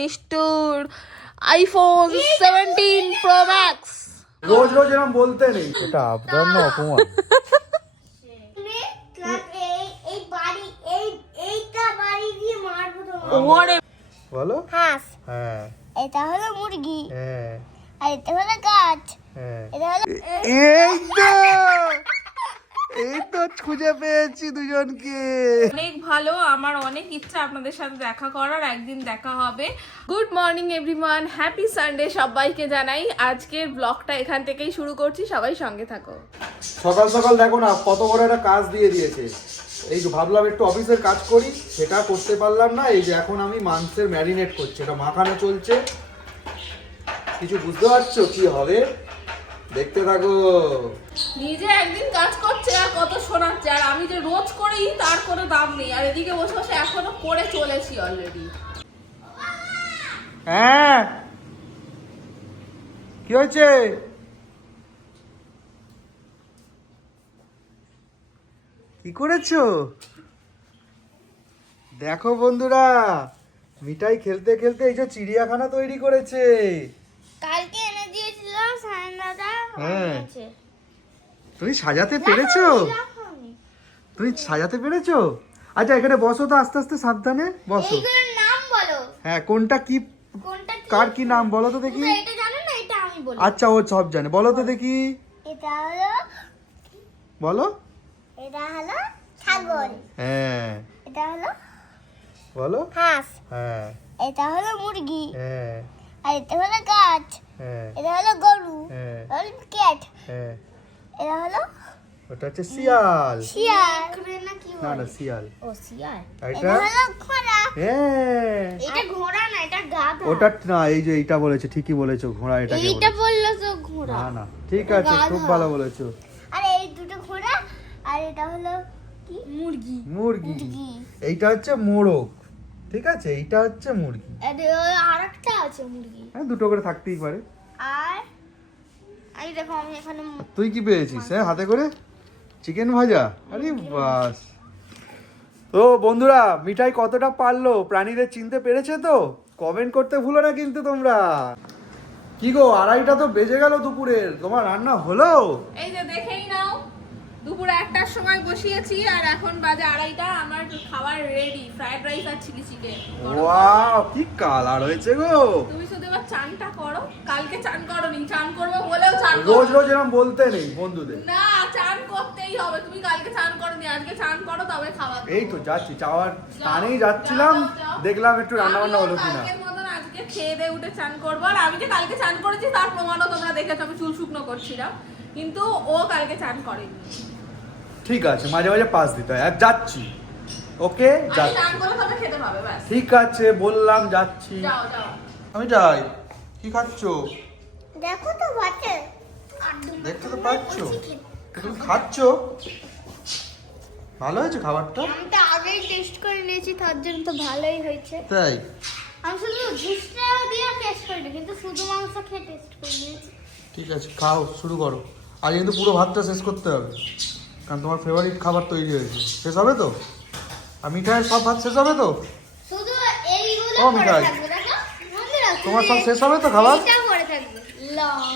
মিষ্টুর iPhone 17 pro max. রোজ রোজ এরকম বলতে নেই, এটা আপনার না অপমান। বলো হাঁস, হ্যাঁ এটা হলো মুরগি, হ্যাঁ আর এটা হলো গাছ, হ্যাঁ। এটা হলো এই তো খুঁজে পেয়েছি দুজনকে। অনেক ভালো, আমার অনেক ইচ্ছা আপনাদের সাথে দেখা করার, একদিন দেখা হবে। Good morning everyone, happy Sunday সবাইকে জানাই। আজকের ব্লগটা এখান থেকেই শুরু করছি, সবাই সঙ্গে থাকো। সকাল সকাল দেখো না কত বড় একটা কাজ দিয়ে দিয়েছে। এই ভাবলাম একটু অফিসের কাজ করি, সেটা করতে পারলাম না। এই যে এখন আমি মাংসের ম্যারিনেট করছি, এটা মাখানো চলছে। কিছু বুঝতে পারছো কি হবে? দেখতে থাকো। নিজে একদিন কাজ করছে আর কত শোনাচ্ছে, আর আমি যে রোজ করি তার কোনো দাম নেই। আর এদিকে বসে বসে এখনো করে চলেছি অলরেডি। হ্যাঁ কি হয়েছে? কি করেছো? দেখো বন্ধুরা, মিঠাই খেলতে খেলতে এই যে চিড়িয়াখানা তৈরি করেছে। কালকে এনে দিয়েছিল সায়ন দাদা। হ্যাঁ। তুমি সাজাতে পেরেছো? তুমি সাজাতে পেরেছো? আচ্ছা এখানে বসো তো, আস্তে আস্তে সাবধানে বসো। এইগুলোর নাম বলো। হ্যাঁ কোনটা কি, কোনটা কি? কার কি নাম বলো তো দেখি। তুমি এটা জানো না, এটা আমি বলি। আচ্ছা ও সব জানে, বলো তো দেখি। এটা হলো, বলো। এটা হলো ছাগল, হ্যাঁ এটা হলো বলো। হাঁস, হ্যাঁ এটা হলো মুরগি, হ্যাঁ আর এটা হলো গাছ, হ্যাঁ এটা হলো গরু, হ্যাঁ এটা হলো ক্যাট, হ্যাঁ। এটা হলো ওটা হচ্ছে শিয়াল। শিয়াল না কি না বলে? না শিয়াল। ও শিয়াল। আর এটা এটা হলো ঘোড়া। হ্যাঁ এটা ঘোড়া না, এটা গাধা। ওটা না, এই যে এইটা বলেছে, ঠিকই বলেছো, ঘোড়া এটাকে এইটা বলে। বললো তো ঘোড়া। না না ঠিক আছে, খুব গাধা। ভালো বলেছো। আর এই দুটো ঘোড়া, আর এটা হলো কি? মুরগি। মুরগি। মুরগি। এইটা হচ্ছে মোরগ, ঠিক আছে, এইটা হচ্ছে মুরগি। আর একটা আছে মুরগি। হ্যাঁ দুটো করে থাকতেই পারে। আর এই দেখো আমি এখানে তুই কি পেয়েছিস? হ্যাঁ হাতে করে চিকেন ভাজা। আরে বাস। তো বন্ধুরা, মিঠাই কতটা পারলো প্রাণীদের চিনতে পেরেছে তো? কমেন্ট করতে ভুলো না কিন্তু তোমরা। কি গো, 2:30টা তো বেজে গেল দুপুরের, তোমার রান্না হলো? এই যে দেখেই নাও, দুপুর 1টার সময় বসিয়েছি আর এখন বাজে 2:30টা। আমার খাবার রেডি, ফ্রাইড রাইস আর চিলি চিকেন। ওয়াও কি কালার হয়েছে গো। তুমি শুধু এবার চানটা করো, কালকে চান করোনি, চান করবো বলেও চান রোজ করো রোজ এরকম বলতে নেই বন্ধুদের। না, চান করতেই হবে। তুমি কালকে চান করোনি, আজকে চান করো তবে খাওয়া দাও। এই তো যাচ্ছি, চাওয়ার যাও, স্থানেই যাচ্ছিলাম, যাও, যাও। দেখলাম একটু রান্না বান্না হলো আমিও কিনা। কালকের মতন আজকে খেয়ে দিয়ে উঠে চান করবো। আর আমি যে কালকে চান করেছি তার প্রমাণও তোমরা দেখেছো, আমি চুল শুকনো করছিলাম, কিন্তু ও কালকে চান করেনি। ঠিক আছে, মাঝে মাঝে পাস দিতে হয়। আর যাচ্ছি, ওকে আমি যাচ্ছি। চান করে তবে খেতে পাবে, ব্যাস। ঠিক আছে বললাম, যাচ্ছি। যাও যাও। আমি যাই। কি খাচ্ছো? দেখো তো বাচ্চা। দেখতে তো পাচ্ছ, তুমি খাচ্ছো। ভালো হয়েছে খাবারটা? আমি তো আগেই টেস্ট করে নিয়েছি, তার জন্য তো ভালোই হয়েছে। তাই? আমি শুধু ঘুষটা দিয়ে টেস্ট করিনি, কিন্তু শুধু মাংস খেয়ে টেস্ট করে নিয়েছি। ঠিক আছে খাও, শুরু করো। আজ কিন্তু পুরো ভাতটা শেষ করতে হবে, কারণ তোমার ফেভারিট খাবার তৈরি হয়েছে। শেষ হবে তো? আর মিঠাইয়ের সব ভাত শেষ হবে তো? শুধু এইগুলো ও পড়ে মিঠাই, থাকবে, দেখো বন্ধুরা, তোমার শুধু সব শেষ হবে তো খাবার? এইটা পড়ে থাকবে লং।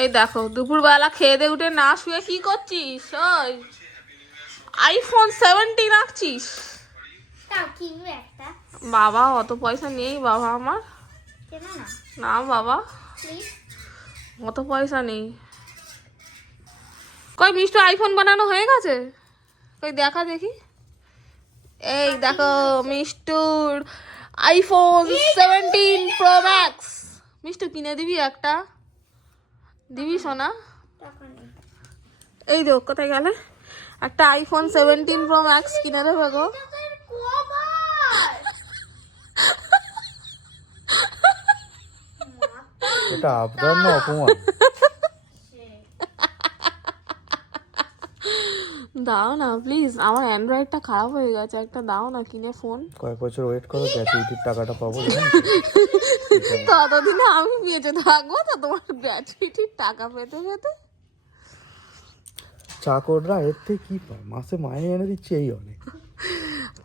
এই দেখো, দুপুরবেলা খেয়ে দিয়ে উঠে না শুয়ে কি করছিস? ওই আইফোন 17 রাখছিস? তাও কিনবে একটা, বাবা অত পয়সা নেই বাবা আমার। কেন না না বাবা, প্লিজ। অত পয়সা নেই। কই মিষ্টি আইফোন বানানো হয়ে গেছে? কই দেখা দেখি। এই দেখো মিষ্টুর আইফোন 17 প্রো ম্যাক্স। মিষ্টু কিনে দিবি একটা? দিবি সোনা? টাকা নেই। এই দেখো কোথায় গেলে, একটা আইফোন 17 প্রো ম্যাক্স কিনে দেবে গো। টাকার কভার। এটা আপনার না অপমান। দাও না প্লিজ, আমার অ্যান্ড্রয়েডটা খারাপ হয়ে গেছে, একটা দাও না কিনে ফোন। কয়েক বছর ওয়েট করো, গ্র্যাচুইটির টাকাটা পাবো। ততদিনে আমি বেঁচে থাকবো তো তোমার গ্র্যাচুইটির টাকা পেতে পেতে। চাকররা এর থেকে কি পায়? মাসে মাইনে এনে দিচ্ছে, এই অনেক।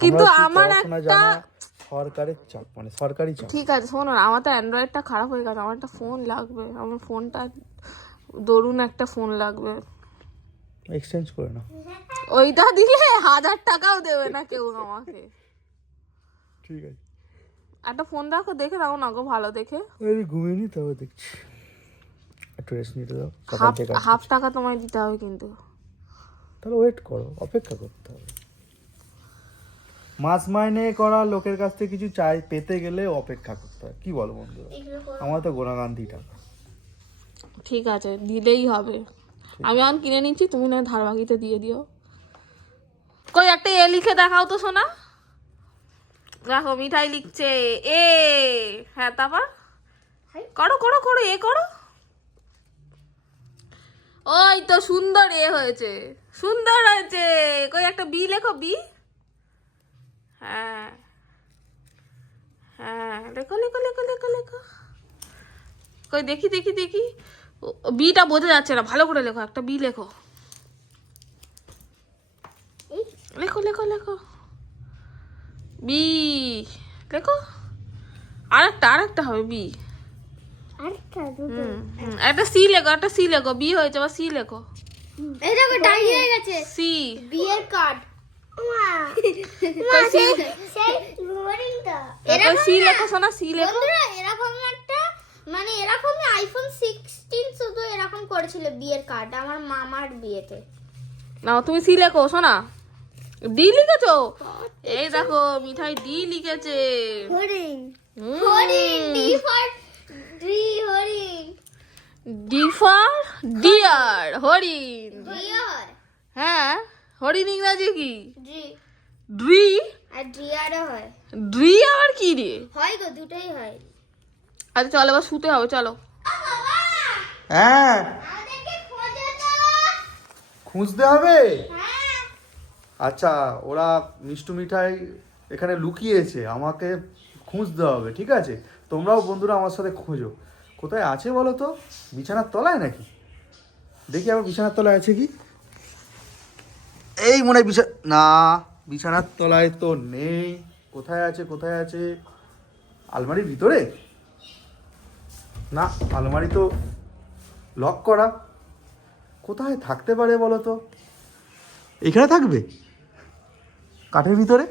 কিন্তু আমরা কি আমার পড়াশোনা একটা জানা সরকারের চাপ, মানে সরকারি চাপ। ঠিক আছে শোনো না, আমার তো অ্যান্ড্রয়েডটা খারাপ হয়ে গেছে, আমার একটা ফোন লাগবে, আমার ফোনটা দরুন একটা ফোন লাগবে। এক্সচেঞ্জ করে নাও। ওইটা দিলে 1000 টাকাও দেবে না কেউ আমাকে। ঠিক আছে, একটা ফোন দেখো, দেখে দাও না গো ভালো দেখে। আমি ঘুমিয়ে নি, তবে দেখছি। একটু রেস্ট নিতে দাও, সকাল হাফ থেকে হাফ টাকা তোমায় দিতে হবে কিন্তু। তাহলে ওয়েট করো, অপেক্ষা করতে হবে। মাস মাইনে করা লোকের কাছ থেকে কিছু চাই পেতে গেলে অপেক্ষা করতে হয়, কি বলো বন্ধুরা? আমার তো গোনাগান্ধি টাকা। ঠিক আছে, দিলেই হবে। আমি এখন কিনে নিচ্ছি, তুমি না ধার বাকিতে দিয়ে দিও। কই একটা এ লিখে দেখাও তো সোনা। দেখো মিঠাই লিখছে এ। হ্যাঁ তারপর করো করো করো, এ করো। ওই তো সুন্দর এ হয়েছে, সুন্দর হয়েছে। কই একটা বি লেখো, বি। হ্যাঁ হ্যাঁ, লেখো লেখো লেখো লেখো লেখো। কই দেখি দেখি দেখি, বিটা বোঝা যাচ্ছে না, ভালো করে লেখো, একটা বি লেখো। লেখো লেখো লেখো, বি লেখো। আরেকটা হবে বি। একটা সি লেখো, একটা সি লেখো, বি হয়েছে, আবার সি লেখো। এই দেখো ডাইরি হয়ে গেছে। সি। বিয়ের কার্ড। কই সি, সেই বোরিংটা। কই সি লেখো সোনা, সি লেখো। বন্ধুরা এরকম একটা মানে এরকমই আইফোন 16 শুধু এরকম করেছিল বিয়ের কার্ড আমার মামার বিয়েতে। না তুমি সি লেখো সোনা। ডি লিখেছো? এই দেখো মিঠাই ডি লিখেছে। হরিণ। হুম। হরিণ, ডি ফর হরিণ। ডি ফর ডিয়ার, হরিণ। ডিয়ার। হ্যাঁ, হরিণ ইংরাজি কি? জি। ড্রি। আর ডিয়ারও হয়। ড্রি আবার কি রে? হয় গো, দুটোই হয়। আচ্ছা চলো এবার শুতে হবে, চলো। হ্যাঁ, আমাদেরকে খোঁজো তো। খুঁজতে হবে। হ্যাঁ। আচ্ছা, ওরা মিষ্টু মিঠাই এখানে লুকিয়েছে, আমাকে খুঁজতে হবে, ঠিক আছে? তোমরাও বন্ধুরা আমার সাথে খোঁজো। কোথায় আছে বলো তো? বিছানার তলায় নাকি? দেখি আবার বিছানার তলায় আছে কি। এই মনে হয় না, বিছানার তলায় তো নেই। কোথায় আছে, কোথায় আছে? আলমারির ভিতরে? না, আলমারি তো লক করা। কোথায় থাকতে পারে বলো তো? এখানে থাকবে? কাঠের ভিতরে?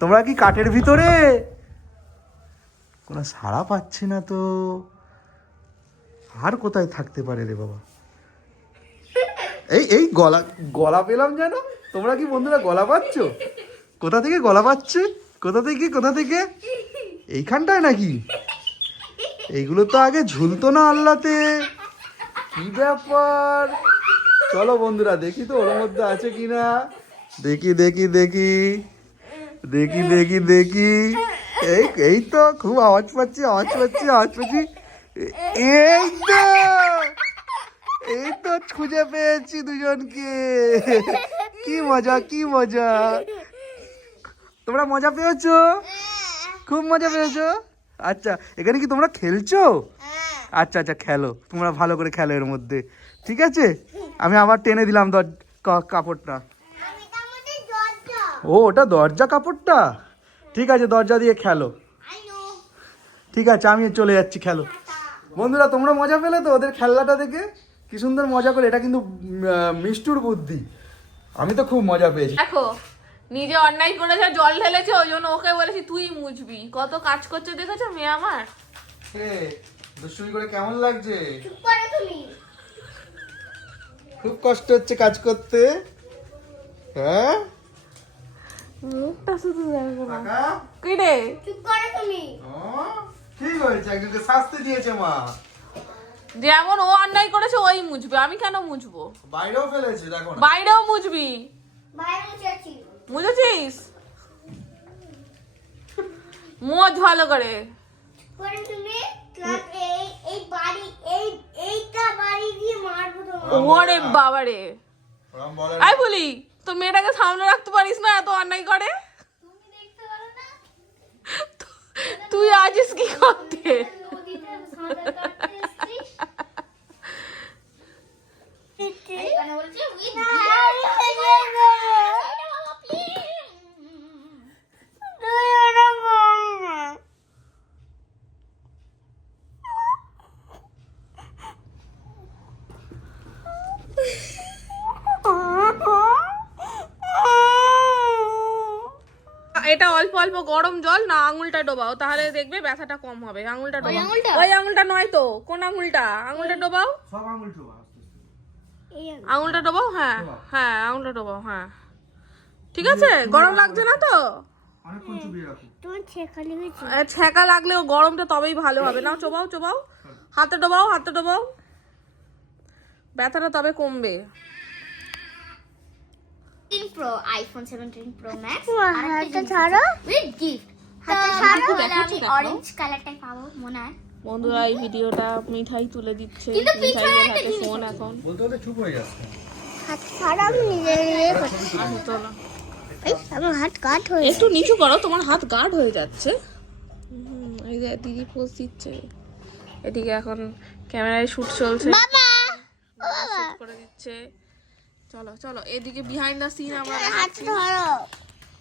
তোমরা কি কাঠের ভিতরে? কোনো সাড়া পাচ্ছি না তো। আর কোথায় থাকতে পারে রে বাবা? এই এই গলা গলা পেলাম যেন। তোমরা কি বন্ধুরা গলা পাচ্ছ? কোথা থেকে গলা পাচ্ছে? কোথা থেকে, কোথা থেকে? এইখানটায় নাকি? এইগুলো তো আগে ঝুলতো না আল্লাতে। কি ব্যাপার? চলো বন্ধুরা দেখি তো ওর মধ্যে আছে কিনা। দেখি দেখি দেখি দেখি দেখি দেখি। এই এই তো খুব আওয়াজ পাচ্ছি, আওয়াজ পাচ্ছি, আওয়াজ পাচ্ছি। এই তো, এই তো খুঁজে পেয়েছি দুজনকে। কি মজা, কি মজা। তোমরা মজা পেয়েছো? খুব মজা পেয়েছো? আচ্ছা, এখানে কি তোমরা খেলছো? আচ্ছা আচ্ছা, খেলো, তোমরা ভালো করে খেলো এর মধ্যে, ঠিক আছে? আমি আবার টেনে দিলাম কাপড়টা। আমি তো আমাদের দরজা। ও, ওটা দরজা কাপড়টা? ঠিক আছে, দরজা দিয়ে খেলো। I know. ঠিক আছে, আমি চলে যাচ্ছি, খেলো। বন্ধুরা তোমরা মজা পেলে তো ওদের খেলনাটা দেখে? কি সুন্দর মজা করে। এটা কিন্তু মিষ্টুর বুদ্ধি। আমি তো খুব মজা পেয়েছি। দেখো নিজে অন্যায় করেছে, জল ঢেলেছে, ওই জন্য ওকে বলেছি তুই মুছবি। কত কাজ করছে দেখেছো মেয়ে আমার। দুষ্টুমি করে কেমন লাগছে? চুপ করো তুমি। খুব কষ্ট হচ্ছে কাজ করতে, হ্যাঁ? মুখটা শুধু দেখো না। কাকা? কি রে? চুপ করো তুমি। ও, ঠিক হয়েছে, একজনকে শাস্তি দিয়েছে মা। যেমন ও অন্যায় করেছে ওই মুছবে, আমি কেন মুছবো? বাইরেও ফেলেছে, দেখো না। বাইরেও মুছবি। বাইরে মুছেছি। মুছেছিস? মোজ ভালো করে। করে তুমি এই এই বাড়ি এইটা বাড়ি দিয়ে মারবো তোমার। ওরে বাবারে, ওরম বলে না। আই বলি তোর মেয়েটাকে সামনে রাখতে পারিস না, এত অন্যায় করে। তুমি দেখতে পারো না? তুই আছিস কি করতে? নদীতে সাঁতার কাটতে এসেছি। এখানে বলছে উই না। এটা বাবা প্লিজ। অল্প গরম জল না আঙুলটা ডোবাও, তাহলে দেখবে ব্যথাটা কম হবে। আঙুলটা ডোবাও। আঙুলটা? ওই আঙুলটা নয় তো, কোন আঙুলটা? আঙুলটা ডোবাও, সব আঙুল ছোঁয়া আঙুলটা ডোবাও। হ্যাঁ হ্যাঁ, আঙুলটা ডোবাও। হ্যাঁ ঠিক আছে, গরম লাগছে না তো? অনেকক্ষণ চুপিয়ে রাখো। তোমার ছেঁকা লেগেছে? ছ্যাঁকা লাগলেও গরমটা তবেই ভালো হবে। না চোবাও চোবাও, হাতে ডোবাও, হাতে ডোবাও, ব্যথাটা তবে কমবে। 17 Pro, iPhone 17 Pro Max। হাতটা ছাড়ো। With gift. হাতটা ছাড়ো, তাহলে আমি অরেঞ্জ কালারটাই পাবো মনে হয়। বন্ধুরা এই ভিডিওটা মিঠাই তুলে দিচ্ছে, কিন্তু মিঠাইয়ের পিছনে হাতে একটা ফোন এখন। বলতে বলতে চুপ হয়ে যাচ্ছে। হাত ছাড়ো, আমি নিজে নিজে করছি। আচ্ছা, চলো। এই আমার হাত কাট হয়ে একটু নিচু করো, তোমার হাত গাঢ় হয়ে যাচ্ছে। এই যে দিদি পোজ দিচ্ছে, এদিকে এখন ক্যামেরায় শুট চলছে, বাবা শুট করে দিচ্ছে। চলো চলো, এদিকে বিহাইন্ড দ্য সিন আমরা হাত দেখাচ্ছি। ধরো।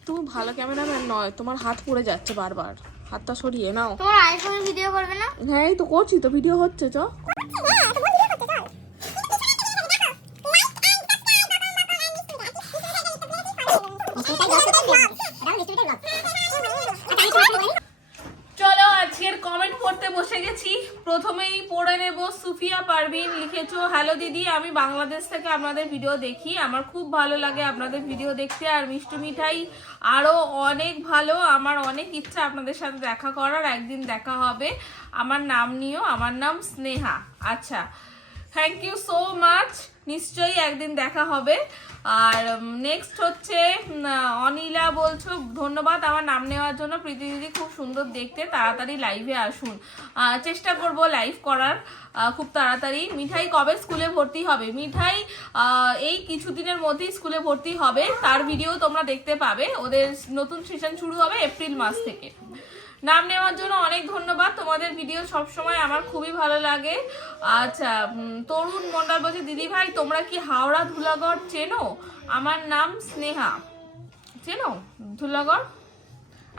তুমি ভালো ক্যামেরাম্যান নয়, তোমার হাত পড়ে যাচ্ছে বারবার, হাতটা সরিয়ে নাও। তোমার আইফোনে ভিডিও করবে না? হ্যাঁ এই তো করছি, তো ভিডিও হচ্ছে। চ চলো আজকের কমেন্ট পড়তে বসে গেছি। প্রথমেই পড়ে নেব। সুফিয়া পারভিন লিখেছো, হ্যালো দিদি, আমি বাংলাদেশ থেকে আপনাদের ভিডিও দেখি, আমার খুব ভালো লাগে আপনাদের ভিডিও দেখতে। আর মিষ্টি মিঠাই আরও অনেক ভালো, আমার অনেক ইচ্ছা আপনাদের সাথে দেখা করার, একদিন দেখা হবে। আমার নাম নিও, আমার নাম স্নেহা। আচ্ছা, থ্যাংক ইউ সো মাচ, নিশ্চয়ই একদিন দেখা হবে। আর নেক্সট হচ্ছে অনিলা বলছো, ধন্যবাদ আমার নাম নেওয়ার জন্য। প্রীতি দিদি খুব সুন্দর দেখতে, তাড়াতাড়ি লাইভে আসুন। চেষ্টা করব লাইভ করার খুব তাড়াতাড়ি। মিঠাই কবে স্কুলে ভর্তি হবে? মিঠাই এই কিছুদিনের মধ্যেই স্কুলে ভর্তি হবে, তার ভিডিও তোমরা দেখতে পাবে। ওদের নতুন সেশন শুরু হবে এপ্রিল মাস থেকে। নাম নেওয়ার জন্য অনেক ধন্যবাদ, তোমাদের ভিডিও সবসময় আমার খুবই ভালো লাগে। আচ্ছা, তরুণ মন্ডল বলছে, দিদি ভাই তোমরা কি হাওড়া ধুলাগড় চেনো? আমার নাম স্নেহা। চেনো ধুলাগড়?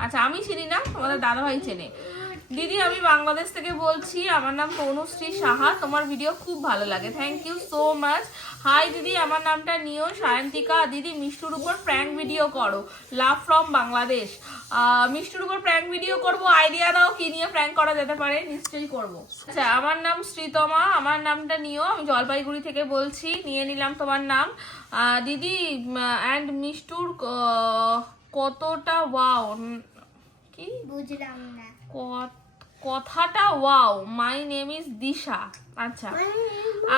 আচ্ছা, আমি চিনি না, তোমাদের দাদাভাই চেনে। দিদি আমি বাংলাদেশ থেকে বলছি, আমার নাম তনুশ্রী সাহা, তোমার ভিডিও খুব ভালো লাগে, thank you so much. Hi দিদি, আমার নামটা নিও সায়ন্তিকা। দিদি মিষ্টুর উপর প্র্যাঙ্ক ভিডিও করো, লাভ ফ্রম বাংলাদেশ। মিষ্টুর উপর প্র্যাঙ্ক ভিডিও করব, আইডিয়া দাও কি নিয়ে প্র্যাঙ্ক করা যেতে পারে? নিশ্চয়ই করব। আচ্ছা, আমার নাম শ্রীতমা, আমার নামটা নিও, আমি জলপাইগুড়ি থেকে বলছি, নিয়ে নিলাম তোমার নাম। দিদি অ্যান্ড মিষ্টুর কতটা ওয়াও, কি বুঝলাম না। কথাটা ওয়াও। মাই নেম ইজ দিশা। আচ্ছা,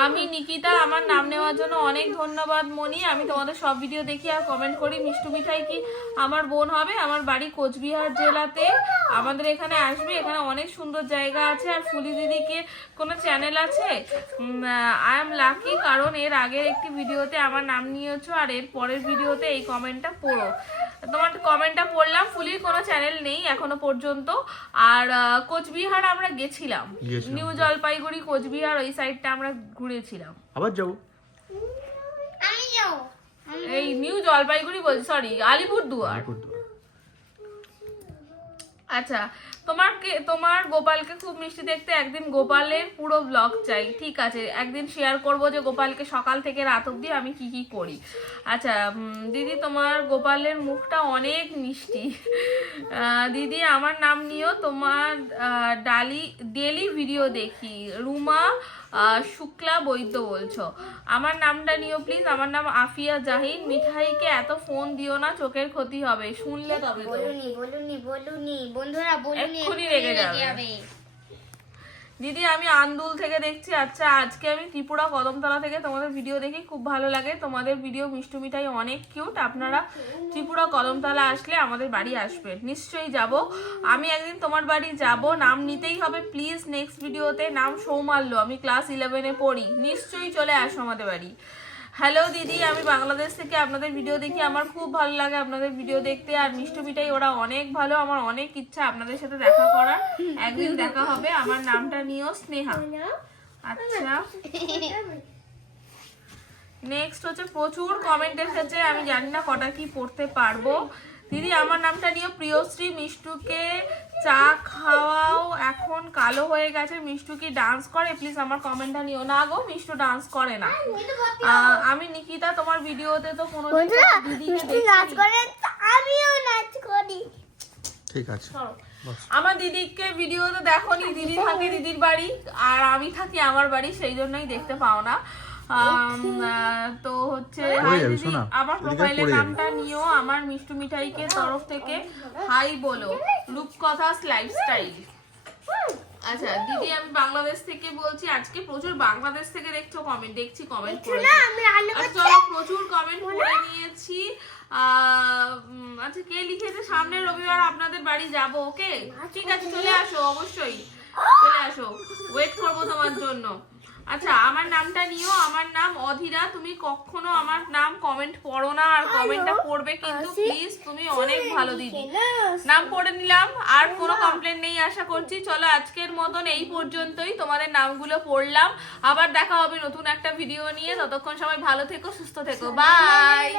আমি নিকিতা, আমার নাম নেওয়ার জন্য অনেক ধন্যবাদ মনি। আমি তোমাদের সব ভিডিও দেখি আর কমেন্ট করি। মিষ্টু মিঠাই কি আমার বোন হবে? আমার বাড়ি কোচবিহার জেলাতে, আমাদের এখানে আসবে, এখানে অনেক সুন্দর জায়গা আছে। আর ফুলি দিদিকে কোনো চ্যানেল আছে? আই এম লাকি, কারণ এর আগের একটি ভিডিওতে আমার নাম নিয়েছো আর এর পরের ভিডিওতে এই কমেন্টটা পড়ো। তোমার কমেন্টটা পড়লাম। ফুলির কোনো চ্যানেল নেই এখনো পর্যন্ত। আর কোচবিহার আমরা গেছিলাম, নিউ জলপাইগুড়ি কোচবিহার ওই সাইডটা আমরা ঘুরেছিলাম। আবার যাবো? আমিও। এই নিউ জলপাইগুড়ি বলছি, সরি আলিপুরদুয়ার। আচ্ছা, তোমার গোপালকে খুব মিষ্টি দেখতে, একদিন গোপালের পুরো ব্লগ চাই। ঠিক আছে, একদিন শেয়ার করব যে গোপালকে সকাল থেকে রাত অবধি আমি কি কি করি। আচ্ছা দিদি, তোমার গোপালের মুখটা অনেক মিষ্টি। দিদি আমার নাম নিও, তোমার ডেলি ভিডিও দেখি। রুমা শুক্লা বৈদ্য বলছো, আমার নামটা নিও প্লিজ। আমার নাম আফিয়া জাহিন। মিঠাইকে এত ফোন দিও না, চোখের ক্ষতি হবে, শুনলে তবে তো। বলুনি বন্ধুরা, বলুনি, এক্ষুনি রেগে যাবে। দিদি আমি আন্দুল থেকে দেখছি। আচ্ছা, আজকে আমি ত্রিপুরা কদমতলা থেকে তোমাদের ভিডিও দেখি, খুব ভালো লাগে তোমাদের ভিডিও। মিষ্টু মিঠাই অনেক কিউট। আপনারা ত্রিপুরা কদমতলা আসলে আমাদের বাড়ি আসবেন, নিশ্চয়ই যাব। আমি একদিন তোমার বাড়ি যাব, নাম নিতেই হবে প্লিজ নেক্সট ভিডিওতে। নাম সৌমাল্য, আমি ক্লাস 11-এ পড়ি, নিশ্চয়ই চলে আসো আমাদের বাড়ি। হ্যালো দিদি, আমি বাংলাদেশ থেকে আপনাদের ভিডিও দেখি, আমার খুব ভালো লাগে আপনাদের ভিডিও দেখতে। আর মিষ্টু মিঠাই ওরা অনেক ভালো, আমার অনেক ইচ্ছা আপনাদের সাথে দেখা করার, একদিন দেখা হবে। আমার নামটা নিও স্নেহা। আচ্ছা, নেক্সট হচ্ছে প্রচুর কমেন্ট এসেছে, আমি জানি না কটা কি পড়তে পারবো। দিদি আমার নামটা নিও প্রিয়শ্রী। মিষ্টুকে চা খাওয়াও, এখন কালো হয়ে গেছে। মিষ্টু কি ডান্স করে? প্লিজ আমার কমেন্টটা নিও। না গো, মিষ্টু ডান্স করে না। আমি নিকিতা, তোমার ভিডিওতে তো কোনো দিদিকে দেখি। আমিও নাচ করি। ঠিক আছে। চলো। বস। আমার দিদিকে ভিডিও তো দেখোনি, দিদি থাকে দিদির বাড়ি আর আমি থাকি আমার বাড়ি, সেই জন্যই দেখতে পাও না। তো হচ্ছে হাই যাবে, দিদি, শোনা। আমার এদিকে প্রোফাইলের পড়ে যাবে। নামটা নিও, আমার মিষ্টু মিঠাইকে তরফ থেকে হাই বলো, রূপকথা লাইফস্টাইল। আচ্ছা দিদি, আমি বাংলাদেশ থেকে বলছি। আজকে প্রচুর বাংলাদেশ থেকে দেখছি কমেন্ট করে। চলো, প্রচুর কমেন্ট করে নিয়েছি। আচ্ছা, কে লিখেছে সামনের রবিবার আপনাদের বাড়ি যাব? ওকে, ঠিক আছে, চলে আসো, অবশ্যই চলে আসো, ওয়েট করবো তোমার জন্য। আচ্ছা, আমার নামটা নিও, আমার নাম অধীরা। তুমি কখনো আমার নাম কমেন্ট পড়ো না, আর কমেন্টটা পড়বে কিন্তু প্লিজ, তুমি অনেক ভালো দিদি। নাম পড়ে নিলাম, আর কোনো কমপ্লেন নেই আশা করছি। চলো, আজকের মতন এই পর্যন্তই, তোমাদের নামগুলো পড়লাম। আবার দেখা হবে নতুন একটা ভিডিও নিয়ে, ততক্ষণ সবাই ভালো থেকো, সুস্থ থেকো, বাই।